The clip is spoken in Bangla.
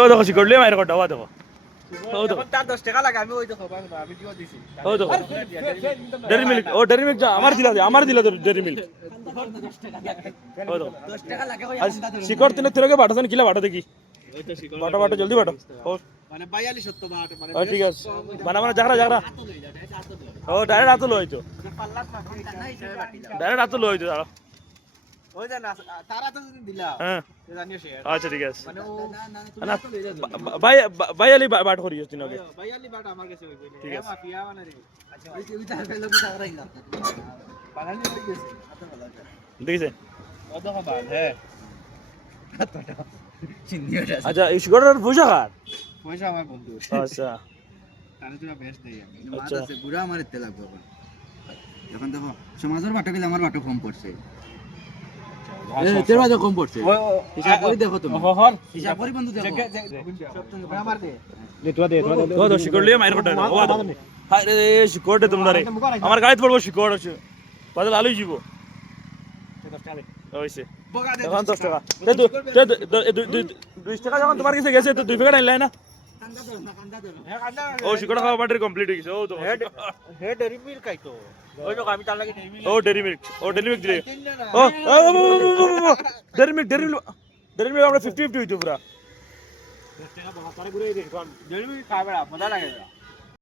ও দেখো শিকড় লিয়ে মায়ের কটা দেখো ও দেখো তার 10 টাকা লাগে আমি ওই দেখো আমি দিও দিছি ও দেখো ডেরি মিল্ক ও ডেরি মিল্ক আমার দিলা ডেরি মিল্ক ও দেখো 10 টাকা লাগে ওই শিকড় তিনে তিরকে বাটাছেন কিলা বাটা দেখি ওই তো শিকড় বাটা বাটা জলদি বাটো ও মানে 42 70 বাট মানে ও ঠিক আছে বানা বানা জাগরা ও ডাইরেক্ট আতো লই তো পাল্লাত না হিসেবে বাটিলা ডাইরেক্ট আতো লই তো দাঁড়া ওই জানা তারা তো যদি দিলা হ্যাঁ জানিও শেয়ার আচ্ছা ঠিক আছে মানে ও না ভাই ভাই আলি বাট করি দিন ওকে 42 বাট আমার কাছে হইবে ঠিক আছে। মাফিয়া মানে রে আচ্ছা ওই তার ফেলো কি তারা ইলা বানালি হয়ে গেছে দেখিছে ও দেখো বাল হ্যাঁ আচ্ছা এই শিকড়ের পয়সা কার পয়সা আমার বন্ধু আচ্ছা তাহলে তুই বেশ দেই আমি আচ্ছা বুড়া আমার ইতে লাগবে এখন দেখো সমাজের বাটো গেলে আমার বাটো কম পড়ছে তের বাজে কম পড়ছে হিসাব করে দেখো তুমি হিসাব করে বন্ধু দেখো আমার দে ও তো শিকড় লিয়ে মায়ের কটা ও দাও হায় রে শিকড়ে তোমরা রে আমার গাড়িতে পড়বো শিকড় আছে বাদল আলুই যাব ওইছে বগা দে এখন 10 টাকা 20 টাকা যখন তোমার কাছে গেছে তো 2 প্যাকেট আনলে না কান্দা ধর না কান্দা ধর হ্যাঁ কান্দা ও শিকড় খাওয়া বাটার কমপ্লিট হয়ে গেছে ও তো হে ডেরি মিল্ক খাইতো ওই লোক আমি তার লাগি ডেরি মিল্ক ও ডেরি মিল্ক দিলে তিনটা না ও ডেরি মিল্ক আমরা 50-50 হইতো পুরা ডেরি মিল্ক খাবে মজা লাগে